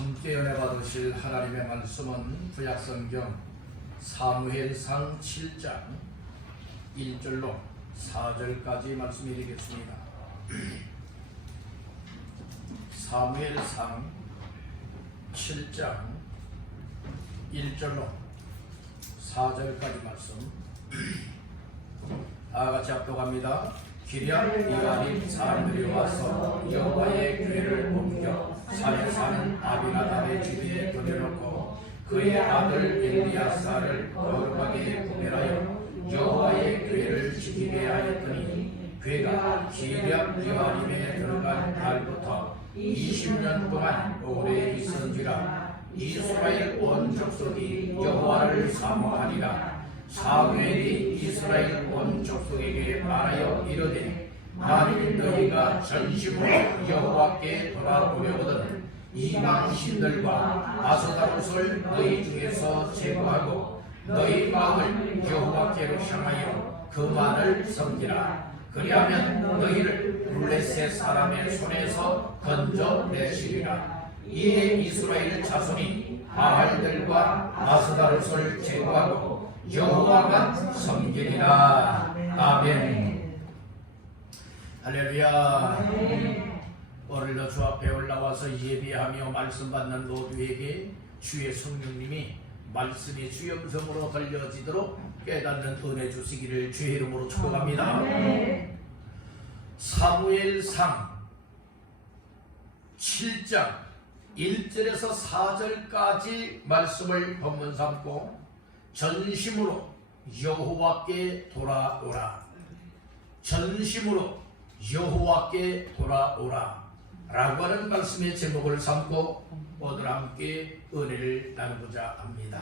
함께 은혜 받으실 하나님의 말씀은 구약성경 사무엘상 7장 1절로 4절까지 말씀이 되겠습니다. 사무엘상 7장 1절로 4절까지 말씀 다같이 합독합니다. 기럇-이알림 사람들이 와서 여호와의 궤를 옮겨 산에 사는 아비나답의 집에 들여놓고 그의 아들 엘리야사를 거룩하게 구별하여 여호와의 궤를 지키게 하였더니 궤가 기럇-이알림에 들어간 날부터 20년 동안 오래 있은지라. 이스라엘 온 족속이 여호와를 사모하니라. 사무엘이 이스라엘 온 족속에게 말하여 이르되 만일 너희가 전심으로 여호와께 돌아오려거든 이방 신들과 아스타롯을 너희 중에서 제거하고 너희 마음을 여호와께로 향하여 그만을 섬기라. 그리하면 너희를 블레셋 사람의 손에서 건져내시리라. 이에 이스라엘 자손이 바알들과 아스타롯을 제거하고 여호와만 섬기리라. 아멘. 할렐루야. 오늘도 주 앞에 올라와서 예배하며 말씀 받는 모두에게 주의 성령님이 말씀이 주의 음성으로 들려지도록 깨닫는 은혜 주시기를 주의 이름으로 축복합니다. 사무엘상 7장 1절에서 4절까지 말씀을 본문 삼고 전심으로 여호와께 돌아오라. 전심으로 여호와께 돌아오라 라고 하는 말씀의 제목을 삼고 오늘 함께 은혜를 나누고자 합니다.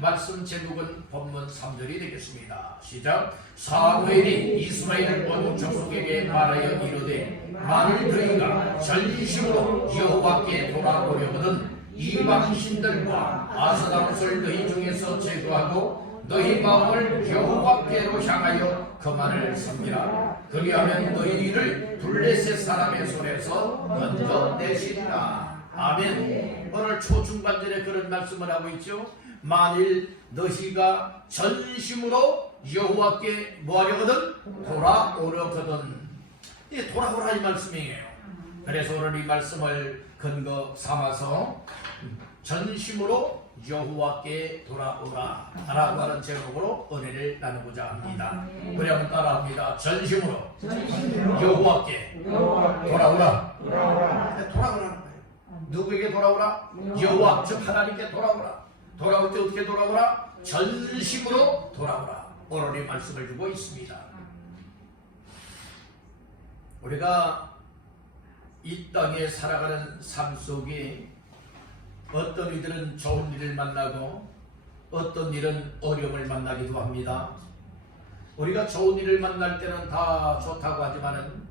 말씀 제목은 본문 3절이 되겠습니다. 시작. 사무엘이 이스라엘 온 족속에게 말하여 이르되 만일 너희가 전심으로 여호와께 돌아오려거든 이방 신들과 아스타롯을 너희 중에서 제거하고 너희 마음을 여호와께로 향하여 그만을 섬기라. 그리하면 너희를 블레셋 사람의 손에서 건져내시리라. 아멘. 오늘 초중반절에 그런 말씀을 하고 있죠. 만일 너희가 전심으로 여호와께 뭐하려거든? 돌아오려거든. 이 돌아오라 이 말씀이에요. 그래서 오늘 이 말씀을 근거 삼아서 전심으로 여호와께 돌아오라 라고 하는 제목으로 은혜를 나누고자 합니다. 우리 한번 따라합니다. 전심으로 여호와께 돌아오라. 돌아오라는 거예요. 누구에게 돌아오라? 여호와 즉 하나님께 돌아오라. 돌아올 때 어떻게 돌아오라? 전심으로 돌아오라. 오늘 이 말씀을 주고 있습니다. 우리가 이 땅에 살아가는 삶 속에 어떤 이들은 좋은 일을 만나고 어떤 일은 어려움을 만나기도 합니다. 우리가 좋은 일을 만날 때는 다 좋다고 하지만은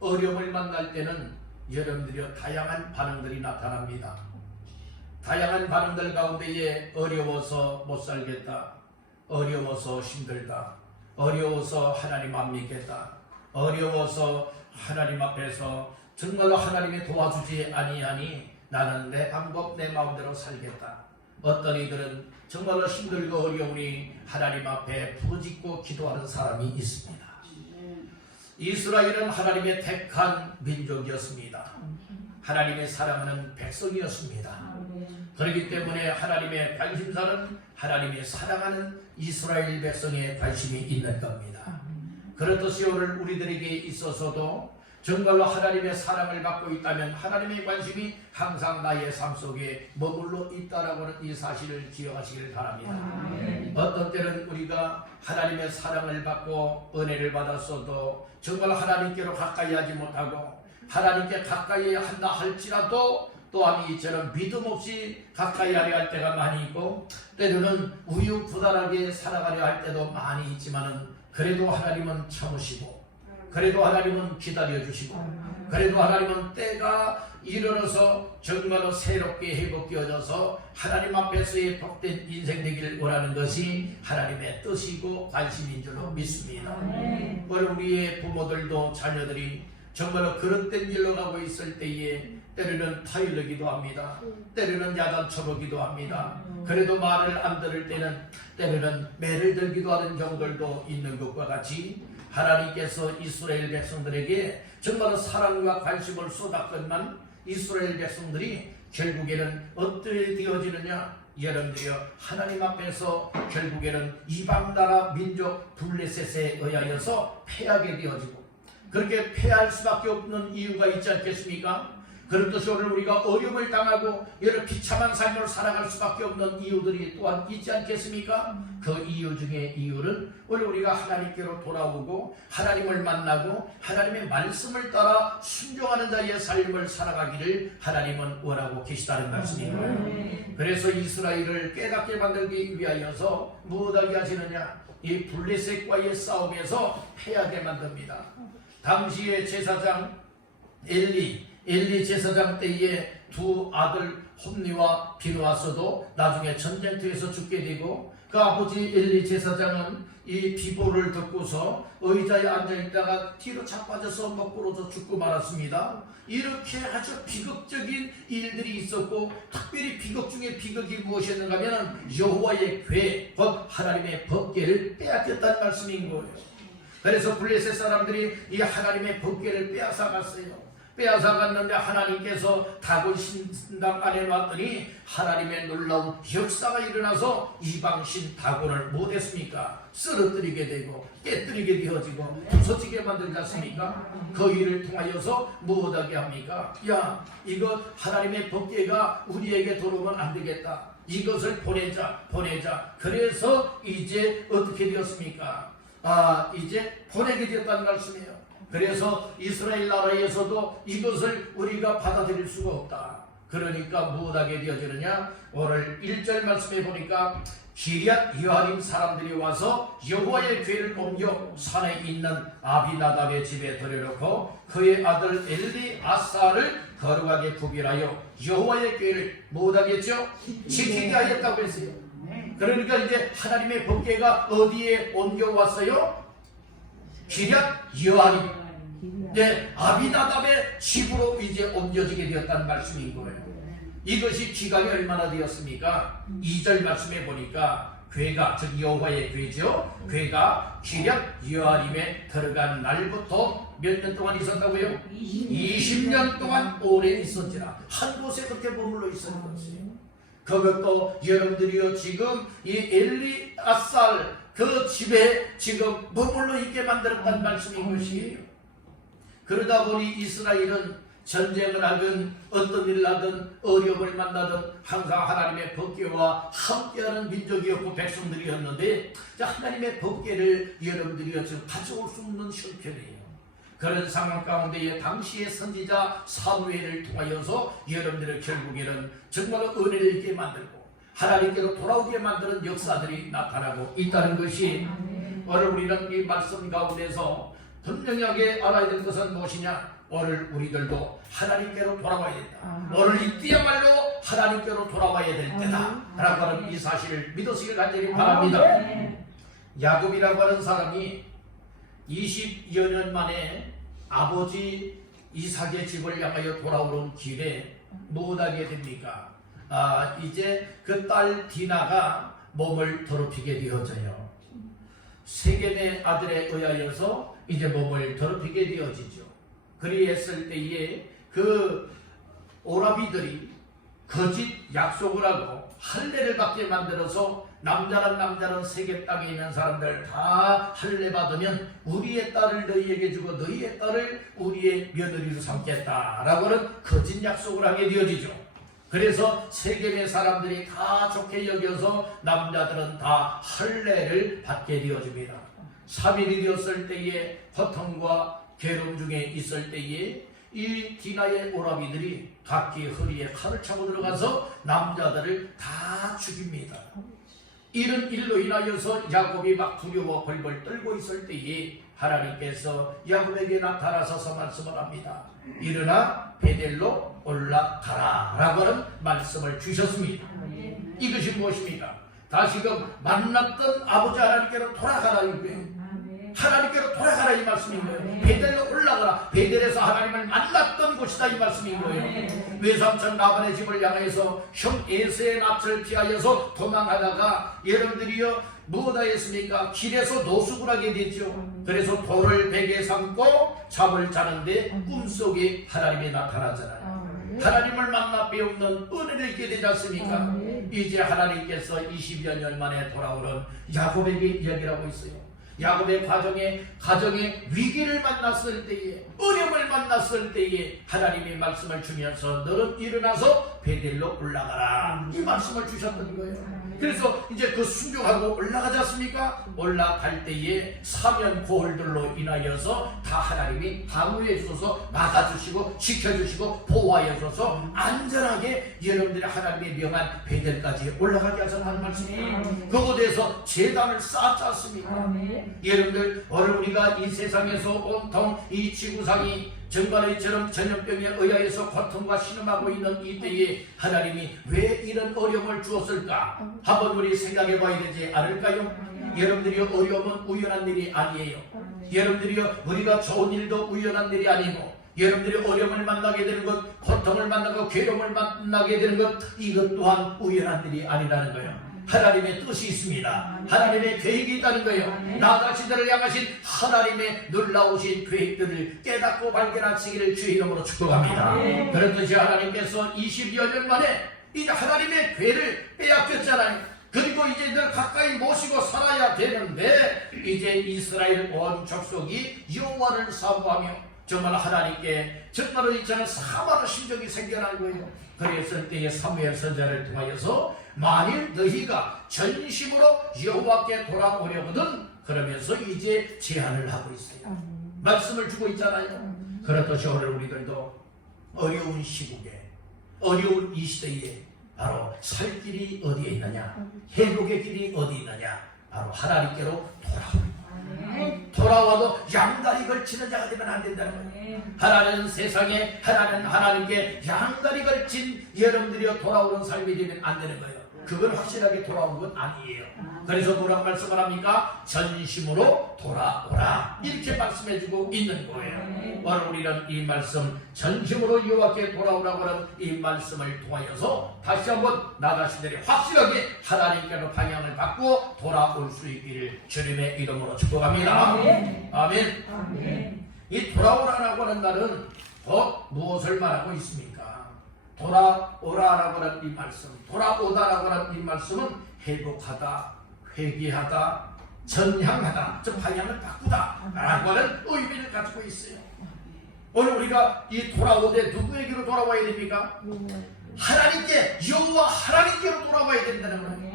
어려움을 만날 때는 여러분들이 다양한 반응들이 나타납니다. 다양한 반응들 가운데에 어려워서 못 살겠다, 어려워서 힘들다, 어려워서 하나님 안 믿겠다, 어려워서 하나님 앞에서 정말로 하나님이 도와주지 아니하니 나는 내 방법 내 마음대로 살겠다. 어떤 이들은 정말로 힘들고 어려우니 하나님 앞에 부르짖고 기도하는 사람이 있습니다. 이스라엘은 하나님의 택한 민족이었습니다. 하나님의 사랑하는 백성이었습니다. 그렇기 때문에 하나님의 관심사는 하나님의 사랑하는 이스라엘 백성의 관심이 있는 겁니다. 그렇듯이 오늘 우리들에게 있어서도 정말로 하나님의 사랑을 받고 있다면 하나님의 관심이 항상 나의 삶 속에 머물러 있다라고 하는 이 사실을 기억하시길 바랍니다. 어떤 때는 우리가 하나님의 사랑을 받고 은혜를 받았어도 정말 하나님께로 가까이 하지 못하고 하나님께 가까이 한다 할지라도 또한 이처럼 믿음 없이 가까이 하려 할 때가 많이 있고 때로는 우유부단하게 살아가려 할 때도 많이 있지만은 그래도 하나님은 참으시고 그래도 하나님은 기다려주시고 그래도 하나님은 때가 이르러서 정말로 새롭게 회복되어져서 하나님 앞에서의 복된 인생 되기를 원하는 것이 하나님의 뜻이고 관심인 줄로 믿습니다. 우리의 부모들도 자녀들이 정말로 그릇된 길로 가고 있을 때에 때로는 타일르기도 합니다. 때로는 야단쳐보기도 합니다. 그래도 말을 안 들을 때는 때로는 매를 들기도 하는 경우들도 있는 것과 같이 하나님께서 이스라엘 백성들에게 정말 사랑과 관심을 쏟았건만 이스라엘 백성들이 결국에는 어떻게 되어지느냐? 여러분들이여, 하나님 앞에서 결국에는 이방나라 민족 블레셋에 의하여서 패하게 되어지고, 그렇게 패할 수밖에 없는 이유가 있지 않겠습니까? 그렇듯이 오늘 우리가 어려움을 당하고 여러 비참한 삶을 살아갈 수밖에 없는 이유들이 또한 있지 않겠습니까? 그 이유 중에 이유는 오늘 우리가 하나님께로 돌아오고 하나님을 만나고 하나님의 말씀을 따라 순종하는 자의 삶을 살아가기를 하나님은 원하고 계시다는 말씀이고요. 그래서 이스라엘을 깨닫게 만들기 위하여서 무엇하게 하시느냐? 이 블레셋과의 싸움에서 패하게 만듭니다. 당시의 제사장 엘리 제사장 때에 두 아들 홈니와 비누아서도 나중에 전쟁터에서 죽게 되고, 그 아버지 엘리 제사장은 이 비보를 듣고서 의자에 앉아있다가 뒤로 자빠져서 먹부러져 죽고 말았습니다. 이렇게 아주 비극적인 일들이 있었고, 특별히 비극 중에 비극이 무엇이었는가 하면 여호와의 궤, 곧 하나님의 법궤를 빼앗겼다는 말씀인 거예요. 그래서 블레셋 사람들이 이 하나님의 법궤를 빼앗아갔어요. 빼앗아갔는데 하나님께서 다곤 신당 안에 놨더니 하나님의 놀라운 역사가 일어나서 이방신 다곤을 못했습니까? 쓰러뜨리게 되고 깨뜨리게 되어지고 부서지게 만들지 않습니까? 그 일을 통하여서 무엇하게 합니까? 야, 이거 하나님의 법궤가 우리에게 들어오면 안 되겠다. 이것을 보내자. 그래서 이제 어떻게 되었습니까? 이제 보내게 되었다는 말씀이에요. 그래서 이스라엘 나라에서도 이것을 우리가 받아들일 수가 없다. 그러니까 무엇하게 되어지느냐? 오늘 1절 말씀에 보니까 기럇 여아림 사람들이 와서 여호와의 궤를 옮겨 산에 있는 아비나답의 집에 들여놓고 그의 아들 엘리 아사를 거룩하게 구별하여 여호와의 궤를 무엇하겠죠? 지키게 하였다고 했어요. 그러니까 이제 하나님의 법궤가 어디에 옮겨왔어요? 기럇 여아림, 아비나답의 집으로 이제 옮겨지게 되었다는 말씀인 거예요. 이것이 기간이 얼마나 되었습니까? 2절 말씀에 보니까 궤가, 즉 여호와의 궤죠. 궤가 기럇 여아림에 들어간 날부터 몇 년 동안 있었다고요? 20년 동안 오래 있었지라. 한 곳에 그렇게 머물러 있었는 것이에요. 그것도 여러분들이요, 지금 이 엘리 아살 그 집에 지금 머물러 있게 만들었다는 말씀인 것이에요. 그러다 보니 이스라엘은 전쟁을 하든 어떤 일을 하든 어려움을 만나든 항상 하나님의 법궤와 함께하는 민족이었고 백성들이었는데, 하나님의 법궤를 여러분들이 지금 가져올 수 없는 형편이에요. 그런 상황 가운데에 당시의 선지자 사무엘을 통하여서 여러분들의 결국에는 정말 은혜를 있게 만들고 하나님께로 돌아오게 만드는 역사들이 나타나고 있다는 것이, 오늘 우리는 이 말씀 가운데서 분명하게 알아야 될 것은 무엇이냐? 오늘 우리들도 하나님께로 돌아와야 된다. 오늘 이때야말로 하나님께로 돌아와야 될 때다 라고 하는 이 사실을 믿으시길 간절히 바랍니다. 야곱이라고 하는 사람이 20여 년 만에 아버지 이삭의 집을 향하여 돌아오는 길에 무엇하게 됩니까? 이제 그 딸 디나가 몸을 더럽히게 되어져요. 세겜의 아들에 의하여서 이제 몸을 더럽히게 되어지죠. 그리했을 때에 그 오라비들이 거짓 약속을 하고 할례를 받게 만들어서 남자는 세겜 땅에 있는 사람들 다 할례 받으면 우리의 딸을 너희에게 주고 너희의 딸을 우리의 며느리로 삼겠다라고 하는 거짓 약속을 하게 되어지죠. 그래서 세겜의 사람들이 다 좋게 여겨서 남자들은 다 할례를 받게 되어집니다. 3일이 되었을 때에 고통과 괴로움 중에 있을 때에 이 디나의 오라비들이 각기 허리에 칼을 차고 들어가서 남자들을 다 죽입니다. 이런 일로 인하여서 야곱이 막 두려워 벌벌 떨고 있을 때에 하나님께서 야곱에게 나타나셔서 말씀을 합니다. 일어나 베델로 올라가라 라고 하는 말씀을 주셨습니다. 이것이 무엇입니까? 다시금 만났던 아버지 하나님께로 돌아가라 이거예요. 하나님께로 돌아가라 이 말씀인 거예요. 베델로 올라가라. 베델에서 하나님을 만났던 곳이 것이다 이 말씀인 거예요. 외삼촌 라반의 집을 향해서 형 에서의 낯을 피하여서 도망하다가 여러분들이요 뭐다 했습니까? 길에서 노숙을 하게 되죠. 그래서 돌을 베개 삼고 잠을 자는데 꿈속에 하나님이 나타나잖아요. 하나님을 만나 배우는 은혜를 있게 되지 않습니까? 이제 하나님께서 20여 년 만에 돌아오는 야곱에게 이야기를 하고 있어요. 야곱의 가정에 위기를 만났을 때에, 어려움을 만났을 때에 하나님의 말씀을 주면서 너는 일어나서 베델로 올라가라 이 말씀을 주셨던 거예요. 그래서 이제 그 순종하고 올라가지 않습니까? 올라갈 때에 사면 고을들로 인하여서 다 하나님이 방어해 주셔서 막아주시고 지켜주시고 보호하여 주셔서 안전하게 여러분들이 하나님의 명한 베델까지 올라가게 하셨다는 말씀이에요. 그곳에서 제단을 쌓지 않습니까? 여러분들 오늘 우리가 이 세상에서 온통 이 지구상이 정말이처럼 전염병에 의하여서 고통과 신음하고 있는 이 때에 하나님이 왜 이런 어려움을 주었을까? 한번 우리 생각해 봐야 되지 않을까요? 여러분들이 어려움은 우연한 일이 아니에요. 여러분들이 우리가 좋은 일도 우연한 일이 아니고 여러분들이 어려움을 만나게 되는 것, 고통을 만나고 괴로움을 만나게 되는 것, 이것 또한 우연한 일이 아니라는 거예요. 하나님의 뜻이 있습니다. 하나님의 계획이 있다는 거예요. 나 자신들을 향하신 하나님의 놀라우신 계획들을 깨닫고 발견하시기를 주의 이름으로 축복합니다. 그렇듯이 하나님께서 20여 년 만에 이제 하나님의 괴를 빼앗겼잖아요. 그리고 이제 늘 가까이 모시고 살아야 되는데 이제 이스라엘 온 족속이 여호와를 사모하며 정말 하나님께 정말로 이처럼 사모하는 심정이 생겨난 거예요. 그랬을 때에 사무엘 선지자를 통하여서 만일 너희가 전심으로 여호와께 돌아오려거든 그러면서 이제 제안을 하고 있어요. 말씀을 주고 있잖아요. 그렇듯이 오늘 우리들도 어려운 시국에 어려운 이 시대에 바로 살 길이 어디에 있느냐, 회복의 길이 어디 있느냐, 바로 하나님께로 돌아와도 양다리 걸치는 자가 되면 안 된다는 거예요. 하나는 세상에, 하나는 하나님께 양다리 걸친 여러분들이 돌아오는 삶이 되면 안 되는 거예요. 그건 확실하게 돌아오는 건 아니에요. 그래서 뭐라고 말씀을 합니까? 전심으로 돌아오라 이렇게 말씀해주고 있는 거예요. 오늘 우리는 이 말씀 전심으로 여호와께 돌아오라고 하는 이 말씀을 통하여서 다시 한번 나 자신들이 확실하게 하나님께로 방향을 바꾸어 돌아올 수 있기를 주님의 이름으로 축복합니다. 아멘. 이 돌아오라라고 하는 말은 곧 무엇을 말하고 있습니까? 돌아오라라고 하는 이 말씀, 돌아오다라고 하는 이 말씀은 회복하다, 회개하다, 전향하다, 즉 방향을 바꾸다 라고 하는 의미를 가지고 있어요. 오늘 우리가 이 돌아오되 누구에게로 돌아와야 됩니까? 하나님께, 여호와 하나님께로 돌아와야 된다는 거예요.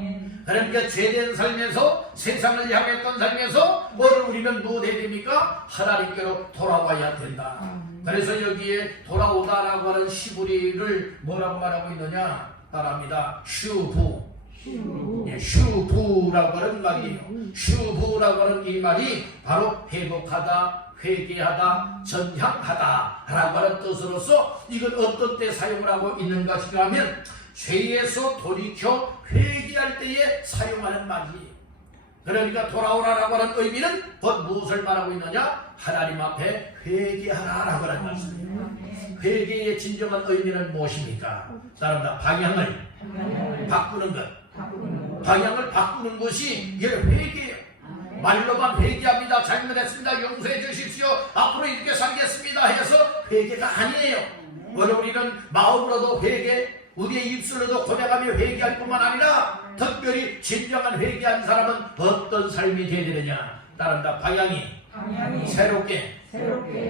그러니까 죄된 삶에서, 세상을 향했던 삶에서 오늘 우리는 무엇 해야 됩니까? 하나님께로 돌아와야 된다. 그래서 여기에 돌아오다라고 하는 시부리를 뭐라고 말하고 있느냐? 따라합니다. 슈부라고 하는 말이에요. 슈부라고 하는 이 말이 바로 회복하다, 회개하다, 전향하다 라고 하는 뜻으로서 이건 어떤 때 사용을 하고 있는 것인가 하면 죄에서 돌이켜 회개할 때에 사용하는 말이에요. 그러니까 돌아오라라고 하는 의미는 곧 무엇을 말하고 있느냐? 하나님 앞에 회개하라라고 하는 말씀입니다. 회개의 진정한 의미는 무엇입니까? 사람들 방향을 바꾸는 것. 방향을 바꾸는 것이 회개예요. 말로만 회개합니다. 잘못했습니다. 용서해 주십시오. 앞으로 이렇게 살겠습니다. 해서 회개가 아니에요. 우리는 마음으로도 회개, 우리의 입술로도 고백하며 회개할 뿐만 아니라 특별히 진정한 회개한 사람은 어떤 삶이 되어야 되느냐? 따른다. 방향이 새롭게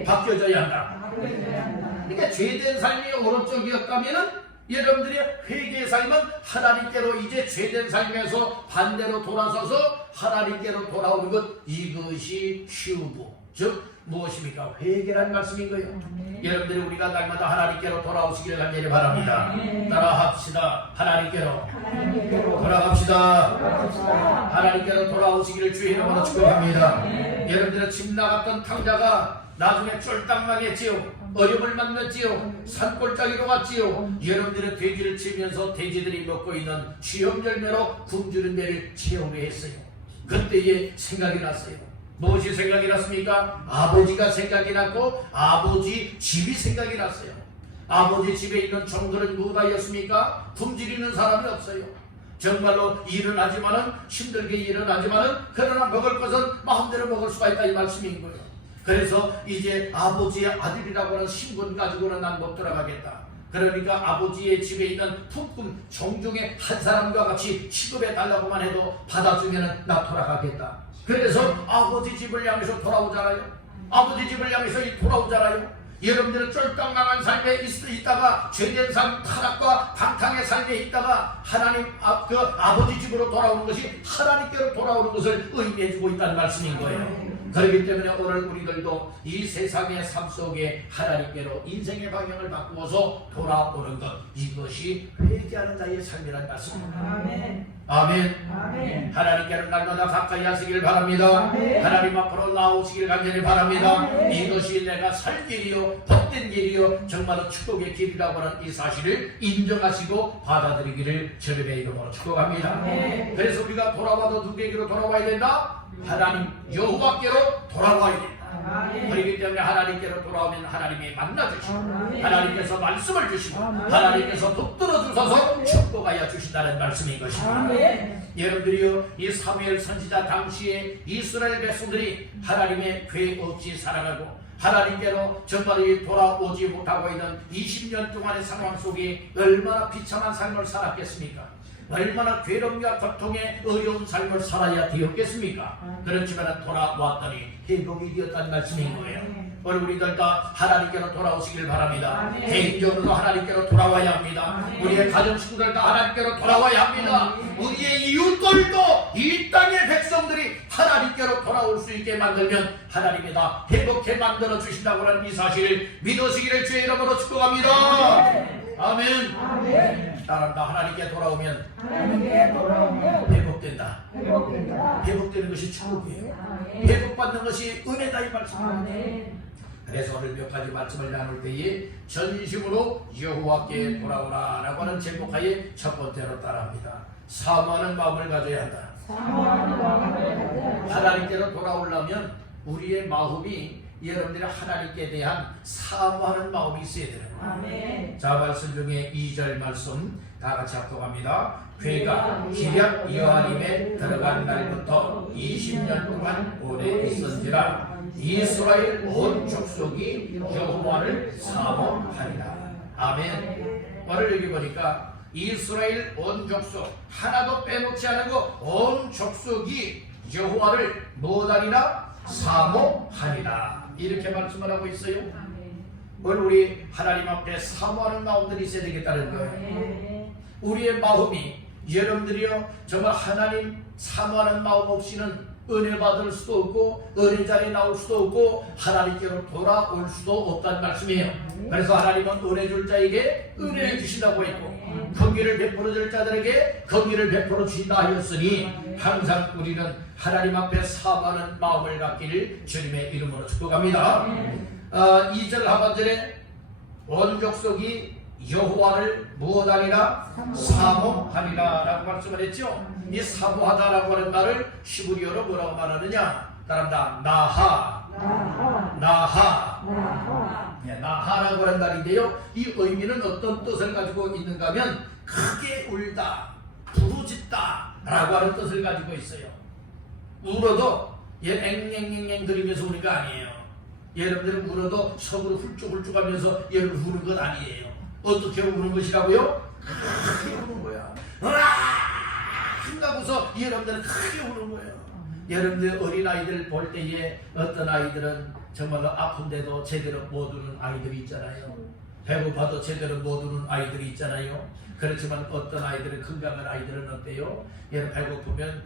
바뀌어져야 한다. 그러니까 죄된 삶이 오른쪽이었다면 여러분들의 회개의 삶은 하나님께로 이제 죄된 삶에서 반대로 돌아서서 하나님께로 돌아오는 것, 이것이 슈부, 즉 무엇입니까? 회개라는 말씀인 거예요. 여러분들이 우리가 날마다 하나님께로 돌아오시기를 간절히 바랍니다. 따라합시다. 하나님께로 돌아갑시다. 하나님께로 돌아오시기를 주의 이름으로 축복합니다. 여러분들은 집 나갔던 탕자가 나중에 쫄딱 망했지요. 어려움을 만났지요. 산골짜기로 갔지요. 여러분들은 돼지를 치면서 돼지들이 먹고 있는 취업열매로 굶주린 데를 채우게 했어요. 그때에 생각이 났어요. 무엇이 생각이 났습니까? 아버지가 생각이 났고 아버지 집이 생각이 났어요. 아버지 집에 있는 종들은 무엇하였습니까? 굶주리는 사람이 없어요. 정말로 일은 하지만은 힘들게 일은 하지만은 그러나 먹을 것은 마음대로 먹을 수가 있다 이 말씀인 거예요. 그래서 이제 아버지의 아들이라고 하는 신분 가지고는 난 못 돌아가겠다. 그러니까 아버지의 집에 있는 품꾼 종중에 한 사람과 같이 취급해 달라고만 해도 받아주면은 나 돌아가겠다. 그래서 아버지 집을 향해서 돌아오잖아요. 아버지 집을 향해서 돌아오잖아요. 여러분들은 쫄딱망한 삶에 있다가 죄된 삶, 타락과 방탕의 삶에 있다가 하나님 그 아버지 집으로 돌아오는 것이 하나님께로 돌아오는 것을 의미해주고 있다는 말씀인 거예요. 그렇기 때문에 오늘 우리들도 이 세상의 삶 속에 하나님께로 인생의 방향을 바꾸어서 돌아오는 것, 이것이 회개하는 자의 삶이라는 말씀입니다. 아멘. 아멘. 아멘. 하나님께는 날마다 가까이 하시길 바랍니다. 아멘. 하나님 앞으로 나오시길 간절히 바랍니다. 아멘. 이것이 내가 살 길이요 복된 길이요 정말로 축복의 길이라고 하는 이 사실을 인정하시고 받아들이기를 주님의 이름으로 축복합니다. 아멘. 그래서 우리가 돌아와도 누구에게로 돌아와야 된다? 하나님 여호와께로 돌아와야 된다. 아멘. 그렇기 때문에 하나님께로 돌아오면 하나님이 만나주시고 아멘. 하나님께서 말씀을 주시고 아멘. 하나님께서 붙들어 주셔서 축복하여 주신다는 말씀인 것입니다. 아멘. 여러분들이요, 이 사무엘 선지자 당시에 이스라엘 백성들이 하나님의 죄 없이 살아가고 하나님께로 정말 돌아오지 못하고 있는 20년 동안의 상황 속에 얼마나 비참한 삶을 살았겠습니까? 얼마나 괴로움과 고통의 어려운 삶을 살아야 되었겠습니까? 그렇지만 돌아왔더니 회복이 되었다는 말씀인 거예요. 오늘 우리들 다 하나님께로 돌아오시길 바랍니다. 아멘. 개인적으로도 하나님께로 돌아와야 합니다. 아멘. 우리의 가정 식구들 다 하나님께로 돌아와야 합니다. 아멘. 우리의 이웃들도 이 땅의 백성들이 하나님께로 돌아올 수 있게 만들면 하나님이 다 회복해 만들어 주신다고 하는 이 사실을 믿으시기를 주의 이름으로 축복합니다. 아멘. 아멘. 따라합니다. 하나님께 돌아오면 하나님께 돌아오면 회복된다. 회복된다. 회복되는 것이 축복이에요. 아멘. 회복받는 것이 은혜다 이 말씀입니다. 아멘. 그래서 오늘 몇 가지 말씀을 나눌 때에 전심으로 여호와께 돌아오라 라고 하는 제목하에 첫 번째로 따라합니다. 사모하는 마음을 가져야 한다. 사모하는 마음을 가져야 하나님께로 돌아오려면 우리의 마음이 여러분들의 하나님께 대한 사모하는 마음이 있어야 되는 거예요. 아멘. 자, 말씀 중에 2절 말씀 다 같이 합독합니다. 괴가 기략 여호와님에 들어간 날부터 20년 동안 오래 있었지라 이스라엘 온 족속이 여호와를 사모하리라. 아멘. 오늘 여기 보니까 이스라엘 온 족속 하나도 빼놓지 않고 온 족속이 여호와를 뭐하리라? 사모하리라. 이렇게 말씀을 하고 있어요. 오늘 우리 하나님 앞에 사모하는 마음들이 있어야 되겠다는 거예요. 우리의 마음이 여러분들이요 정말 하나님 사모하는 마음 없이는 은혜 받을 수도 없고 은혜 자리에 나올 수도 없고 하나님께로 돌아올 수도 없다는 말씀이에요. 그래서 하나님은 은혜 줄 자에게 은혜를 주신다고 했고 긍휼을 베풀어 줄 자들에게 긍휼을 베풀어 주신다 하였으니 항상 우리는 하나님 앞에 사모하는 마음을 갖기를 주님의 이름으로 축복합니다. 2절 하반절에 온 족속이 여호와를 무엇하리라? 사모하리라 라고 말씀을 했죠. 이 사모하다라고 하는 말을 히브리어로 뭐라고 말하느냐? 따라합니다. 나하. 네, 나하라고 하는 말인데요. 이 의미는 어떤 뜻을 가지고 있는가 하면 크게 울다, 부르짖다 라고 하는 뜻을 가지고 있어요. 울어도 앵앵앵앵 그리면서 우는 거 아니에요. 여러분들은 울어도 속으로 훌쭉훌쭉 하면서 여러분 우는 건 아니에요. 어떻게 우는 것이라고요? 크게 우는 거야. 한다고서 여러분들은 크게 우는 거예요. 여러분들 어린아이들 볼 때에 어떤 아이들은 정말로 아픈데도 제대로 못 우는 아이들이 있잖아요. 배고파도 제대로 못 우는 아이들이 있잖아요. 그렇지만 어떤 아이들은 건강한 아이들은 어때요? 얘는 배고프면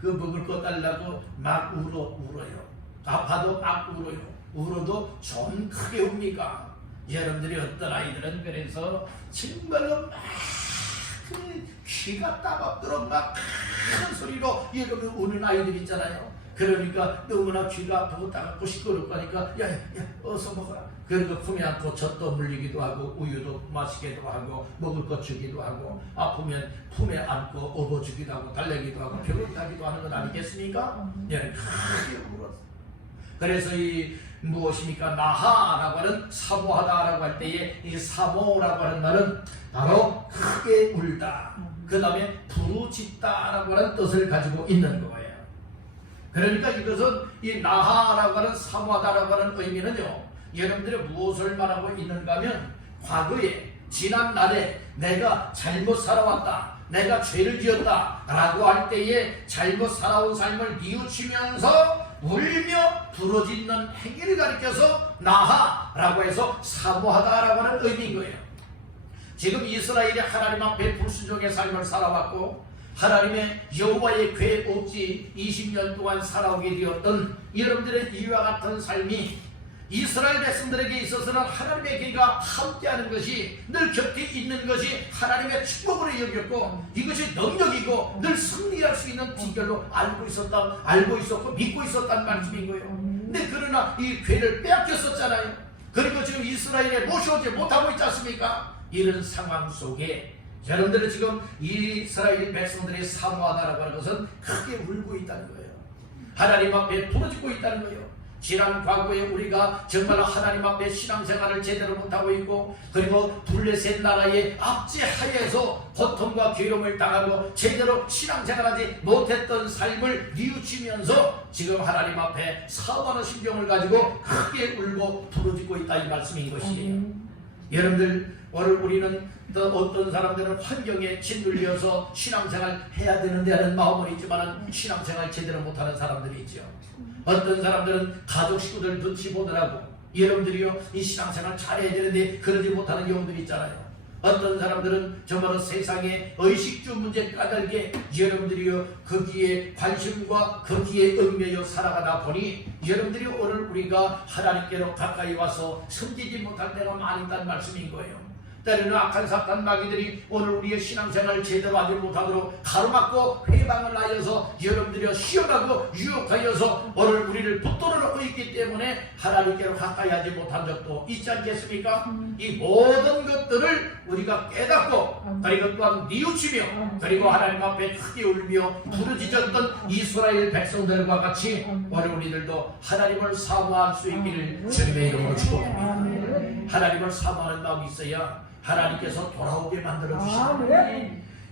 그 먹을 거 달라고 막 울어요. 아파도 막 울어요. 울어도 좀 크게 웁니까? 여러분들이 어떤 아이들은 그래서 정말로 막 귀가 따갑도록 막 큰 소리로 여러분 우는 아이들 있잖아요. 그러니까 너무나 귀가 아프고 따갑고 시끄럽고 하니까 야 어서 먹어라. 그리고 품에 안고 젖도 물리기도 하고 우유도 마시기도 하고 먹을 것 주기도 하고 아프면 품에 안고 업어주기도 하고 달래기도 하고 별을 타기도 하는 건 아니겠습니까? 얘는 크게 울었어. 그래서 이 무엇입니까? 나하라고 하는 사모하다라고 할 때에 이 사모라고 하는 말은 바로 크게 울다, 그 다음에 부르짖다라고 하는 뜻을 가지고 있는 거예요. 그러니까 이것은 이 나하라고 하는 사모하다라고 하는 의미는요, 여러분들이 무엇을 말하고 있는가 하면 과거에 지난 날에 내가 잘못 살아왔다, 내가 죄를 지었다 라고 할 때에 잘못 살아온 삶을 뉘우치면서 울며 부르짖는 행위를 가리켜서 나하라고 해서 사모하다라고 하는 의미인 거예요. 지금 이스라엘이 하나님 앞에 불순종의 삶을 살아왔고 하나님의 여호와의 괴 없이 20년 동안 살아오게 되었던 여러분들의 이와 같은 삶이 이스라엘 백성들에게 있어서는 하나님의 괴가 함께하는 것이, 늘 곁에 있는 것이 하나님의 축복으로 여겼고 이것이 능력이고 늘 승리할 수 있는 비결로 알고 있었고 믿고 있었단 말씀인 거예요. 근데 그러나 이 괴를 빼앗겼었잖아요. 그리고 지금 이스라엘에 모셔오지 못하고 있지 않습니까? 이런 상황 속에 여러분들은 지금 이스라엘 백성들이 사모하다라고 하는 것은 크게 울고 있다는 거예요. 하나님 앞에 부르짖고 있다는 거예요. 지난 과거에 우리가 정말 하나님 앞에 신앙생활을 제대로 못하고 있고 그리고 둘레셋 나라의 압제하에서 고통과 괴로움을 당하고 제대로 신앙생활하지 못했던 삶을 뉘우치면서 지금 하나님 앞에 사모하는 심정을 가지고 크게 울고 부르짖고 있다 이 말씀인 것이에요. 여러분들 오늘 우리는 어떤 사람들은 환경에 짓눌려서 신앙생활 해야 되는데 하는 마음은 있지만 신앙생활 제대로 못하는 사람들이 있죠. 어떤 사람들은 가족 식구들 눈치 보느라고 여러분들이요 이 신앙생활 잘해야 되는데 그러지 못하는 경우들이 있잖아요. 어떤 사람들은 정말로 세상의 의식주 문제 까닭에 여러분들이요 거기에 관심과 거기에 얽매여 살아가다 보니 여러분들이 오늘 우리가 하나님께로 가까이 와서 섬기지 못할 때가 많이 있다는 말씀인 거예요. 때로는 악한 사탄 마귀들이 오늘 우리의 신앙생활을 제대로 하지 못하도록 가로막고 회방을 하여서 여러분들이 시험하고 유혹하여서 오늘 우리를 붙들어 놓고 있기 때문에 하나님께로 가까이 하지 못한 적도 있지 않겠습니까? 이 모든 것들을 우리가 깨닫고 그리고 또한 뉘우치며 그리고 하나님 앞에 크게 울며 부르짖었던 이스라엘 백성들과 같이 오늘 우리들도 하나님을 사모할 수 있기를 주님의 이름으로 축복합니다. 하나님을 사모하는 마음이 있어야 하나님께서 돌아오게 만들어 주십니다.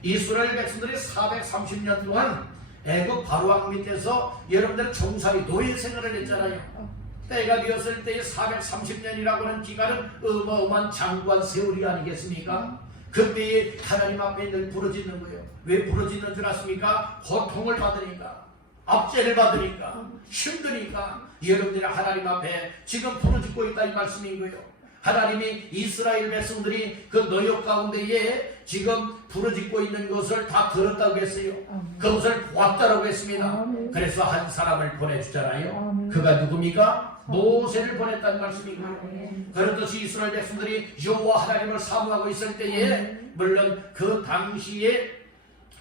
이스라엘 백성들이 430년 동안 애굽 바로왕 밑에서 여러분들 종살이 노예 생활을 했잖아요. 때가 되었을 때의 430년이라고 하는 기간은 어마어마한 장구한 세월이 아니겠습니까? 그때에 하나님 앞에 늘 부르짖는 거예요. 왜 부르짖는 줄 아십니까? 고통을 받으니까, 압제를 받으니까, 힘드니까 여러분들이 하나님 앞에 지금 부르짖고 있다 이 말씀인 거예요. 하나님이 이스라엘 백성들이 그 노역 가운데에 지금 부르짖고 있는 것을 다 들었다고 했어요. 그것을 보았다라고 했습니다. 그래서 한 사람을 보내주잖아요. 그가 누굽니까? 모세를 보냈다는 말씀이고요. 그렇듯이 이스라엘 백성들이 여호와 하나님을 사모하고 있을 때에 물론 그 당시에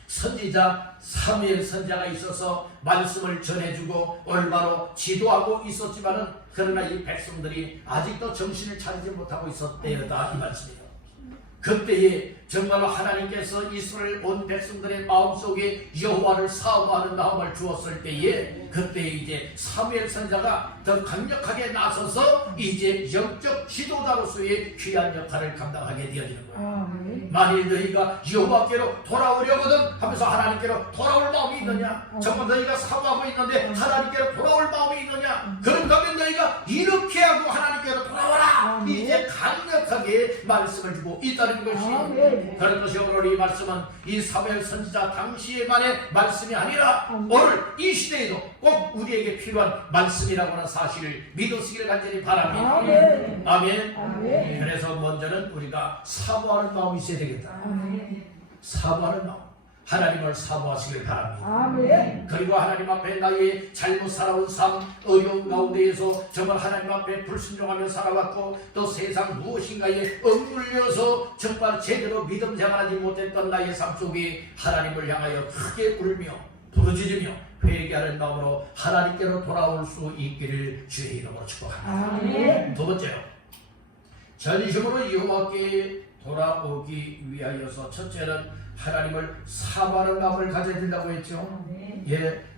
선지자 사무엘 선자가 있어서 말씀을 전해주고 올바로 지도하고 있었지만은 그러나 이 백성들이 아직도 정신을 차리지 못하고 있었대요다 이 말씀이에요. 그때에 정말로 하나님께서 이스라엘 온 백성들의 마음속에 여호와를 사모하는 마음을 주었을 때에 그때 이제 사무엘 선자가 더 강력하게 나서서 이제 영적 지도자로서의 귀한 역할을 감당하게 되어지는 거예요. 만일 너희가 여호와께로 돌아오려거든 하면서 하나님께로 돌아올 마음이 있느냐, 정말 너희가 사모하고 있는데 하나님께로 돌아올 마음이 있느냐, 그런다면 너희가 이렇게 하고 하나님께로 돌아와라, 이제 강력하게 말씀을 주고 있다는 것이. 그런 것이 오늘 이 말씀은 이 사무엘 선지자 당시에만의 말씀이 아니라 오늘 이 시대에도 꼭 우리에게 필요한 말씀이라고 하는 사실을 믿으시길 간절히 바랍니다. 아멘. 그래서 먼저는 우리가 사모하는 마음이 있어야 되겠다. 사모하는 마음, 하나님을 사모하시길 바랍니다. 그리고 하나님 앞에 나의 잘못 살아온 삶, 어려운 가운데에서 정말 하나님 앞에 불순종하며 살아왔고 또 세상 무엇인가에 억눌려서 정말 제대로 믿음 생활하지 못했던 나의 삶 속에 하나님을 향하여 크게 울며 부르짖으며 회개하는 마음으로 하나님께로 돌아올 수 있기를 주의 이름으로 축복합니다. 두 번째로, 전심으로 여호와께 돌아오기 위하여서 첫째는 하나님을 사모하는 마음을 가져야 된다고 했죠.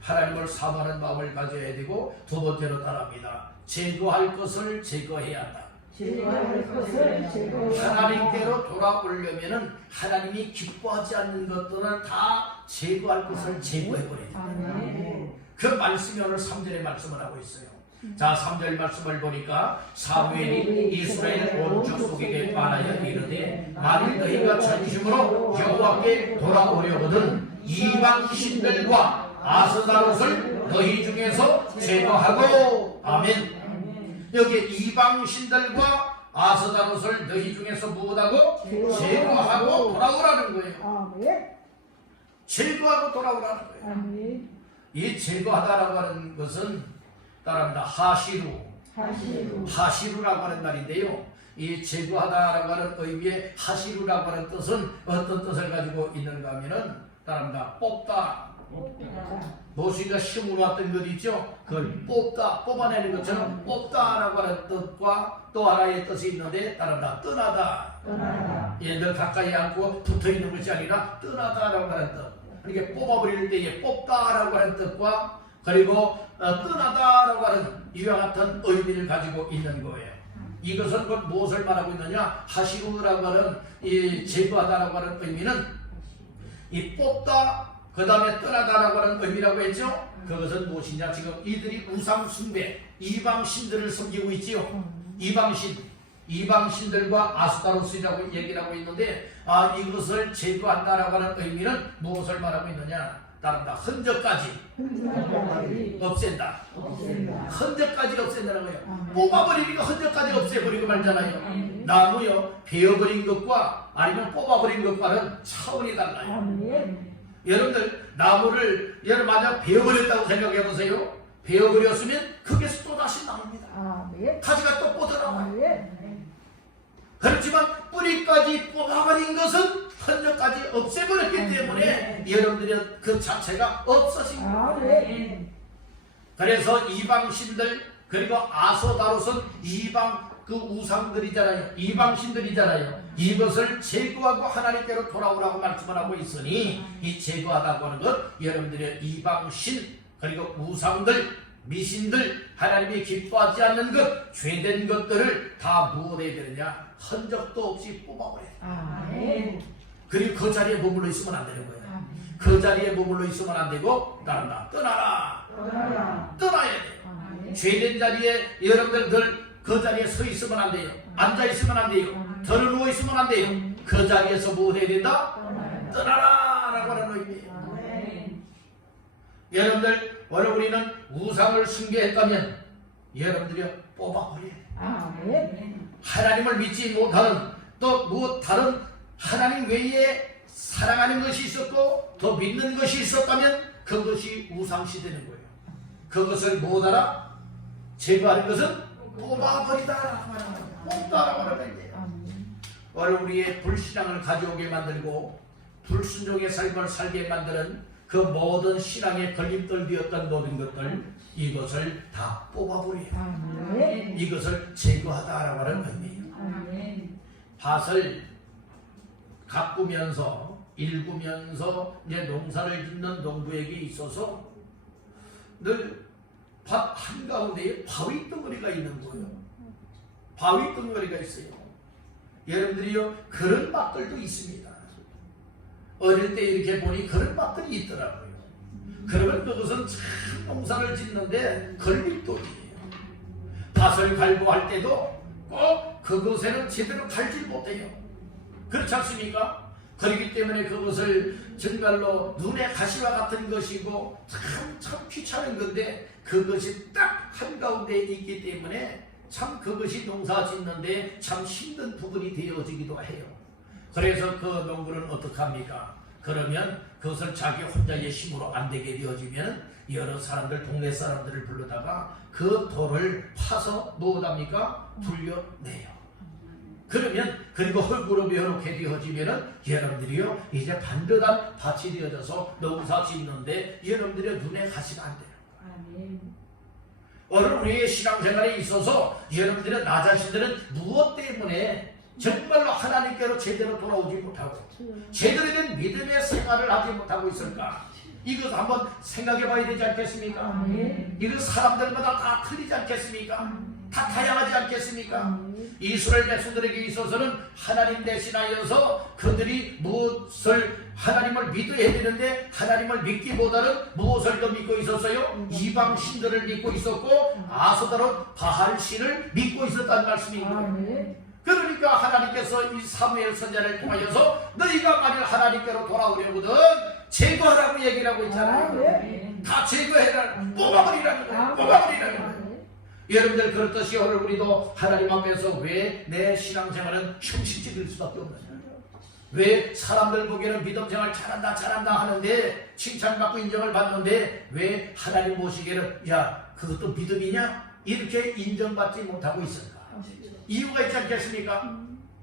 하나님을 사모하는 마음을 가져야 되고 두 번째로 따라합니다. 제거할 것을 제거해야 한다. 제거할 것을 제거해야 한다. 하나님께로 돌아오려면은 하나님이 기뻐하지 않는 것들을 다 제거할 것을 제거해버려야 된다. 아멘. 그 말씀이 오늘 3절의 말씀을 하고 있어요. 자, 3절 말씀을 보니까 사무엘이 이스라엘 온 족속에게 말하여 이르되 만일 너희가 전심으로 여호와께 돌아오려거든 이방 신들과 아스다롯을 너희 중에서 제거하고 아멘. 여기 이방 신들과 아스다롯을 너희 중에서 무엇하고 제거하고 돌아오라는 거예요. 아멘. 제거하고 돌아오라는 거예요. 아멘. 이 제거하다라고 하는 것은 따라합니다. 하시루라고 하는 말인데요. 이 제거하다라고 하는 의미의 하시루라고 하는 뜻은 어떤 뜻을 가지고 있는가 하면은 따라합니다. 뽑다. 모시가 심으로 왔던 것 있죠? 그걸 뽑다, 뽑아내는 것처럼 뽑다라고 하는 뜻과 또 하나의 뜻이 있는데 따라합니다. 떠나다. 얘들 가까이 앉고 붙어있는 것이 아니라 떠나다라고 하는 뜻. 이렇게 뽑아버릴 때에 뽑다라고 하는 뜻과 그리고 떠나다라고 하는 이와 같은 의미를 가지고 있는 거예요. 이것은 무엇을 말하고 있느냐? 하시루라고 하는 이 제거하다라고 하는 의미는 이 뽑다 그 다음에 떠나다라고 하는 의미라고 했죠. 그것은 무엇이냐? 지금 이들이 우상 숭배 이방 신들을 섬기고 있지요. 이방 신들과 아스타로스라고 얘기를 하고 있는데 이것을 제거한다라고 하는 의미는 무엇을 말하고 있느냐? 따른다. 흔적까지 없앤다. 흔적까지 없앤다는 거예요. 뽑아버리니까 흔적까지 없애버리고 말잖아요. 나무요 베어버린 것과 아니면 뽑아버린 것과는 차원이 달라요. 여러분들 나무를 여러분 만약 베어버렸다고 생각해 보세요. 베어버렸으면 거기서 또 다시 나옵니다. 가지가 또 뻗어나와요. 그렇지만 뿌리까지 뽑아버린 것은 흔적까지 없애버렸기 때문에 여러분들의 그 자체가 없어진 거예요. 그래서 이방 신들 그리고 아소다롯은 이방 그 우상들이잖아요. 이방 신들이잖아요. 이것을 제거하고 하나님께로 돌아오라고 말씀을 하고 있으니 이 제거하다고 하는 것 여러분들의 이방 신 그리고 우상들 미신들 하나님이 기뻐하지 않는 것 죄된 것들을 다 무엇해야 되느냐? 흔적도 없이 뽑아버려요. 그리고 그 자리에 머물러 있으면 안 되는 거예요. 그 자리에 머물러 있으면 안 되고 따른다. 떠나야 돼요. 죄된 자리에 여러분들 그 자리에 서 있으면 안 돼요. 앉아 있으면 안 돼요. 덜어 누워 있으면 안 돼요. 그 자리에서 뭐 해야 된다? 떠나라라고 하는 의미예요. 여러분들 오늘 우리는 우상을 숭배했다면 여러분들이 뽑아버려야 돼요. 하나님을 믿지 못하는 또 무엇 다른 하나님 외에 사랑하는 것이 있었고 더 믿는 것이 있었다면 그것이 우상시 되는 거예요. 그것을 못알아 제거하는 것은 뽑아버리다라고 하는 거예요. 뽑다라고 하는 거예요. 오늘 우리의 불신앙을 가져오게 만들고 불순종의 삶을 살게 만드는 그 모든 신앙의 걸림돌 되었던 모든 것들 이것을 다 뽑아버려요. 이것을 제거하다라고 하는 의미예요. 밭을 가꾸면서 일구면서 이제 농사를 짓는 농부에게 있어서 늘 밭 한가운데에 바위 덩어리가 있는 거예요. 바위 덩어리가 있어요. 여러분들이요 그런 밭들도 있습니다. 어릴 때 이렇게 보니 그런 밭들이 있더라고요. 그러면 그것은 참 농사를 짓는데 걸림돌이에요. 밭을 갈고 할 때도 꼭 그것에는 제대로 갈질 못해요. 그렇지 않습니까? 그렇기 때문에 그것을 정말로 눈에 가시와 같은 것이고 참 귀찮은 건데 그것이 딱 한가운데 있기 때문에 참 그것이 농사 짓는데 참 힘든 부분이 되어지기도 해요. 그래서 그 농부는 어떻게 합니까? 그러면 그것을 자기 혼자의 힘으로 안 되게 되어지면 여러 사람들 동네 사람들을 불러다가 그 돌을 파서 무엇합니까? 불려내요. 그러면 그리고 흙으로 이렇게 되어지면은 여러분들이요 이제 반듯한 밭이 되어져서 농사 짓는데 여러분들의 눈에 가시가 안 돼요. 오늘 우리의 신앙생활에 있어서 여러분들은 나 자신들은 무엇 때문에 정말로 하나님께로 제대로 돌아오지 못하고 제대로 된 믿음의 생활을 하지 못하고 있을까? 이것 한번 생각해 봐야 되지 않겠습니까? 아멘. 이건 사람들마다 다 틀리지 않겠습니까? 다 다양하지 않겠습니까? 아멘. 이스라엘 백성들에게 있어서는 하나님 대신하여서 그들이 무엇을 하나님을 믿어야 되는데 하나님을 믿기보다는 무엇을 더 믿고 있었어요? 이방 신들을 믿고 있었고 아스타롯 바알 신을 믿고 있었다는 말씀입니다. 아멘. 그러니까 하나님께서 이 사무엘 선지자를 통하여서 너희가 만일 하나님께로 돌아오려거든 제거하라고 얘기를 하고 있잖아요. 아멘. 다 제거해라. 뽑아버리라는 거예요. 아멘. 뽑아버리라는 거예요. 아멘. 여러분들 그렇듯이 오늘 우리도 하나님 앞에서 왜 내 신앙생활은 형식적일 수밖에 없느냐? 왜 사람들 보기에는 믿음생활 잘한다 하는데 칭찬받고 인정을 받는데 왜 하나님 보시기에는 야 그것도 믿음이냐? 이렇게 인정받지 못하고 있을까? 이유가 있지 않겠습니까?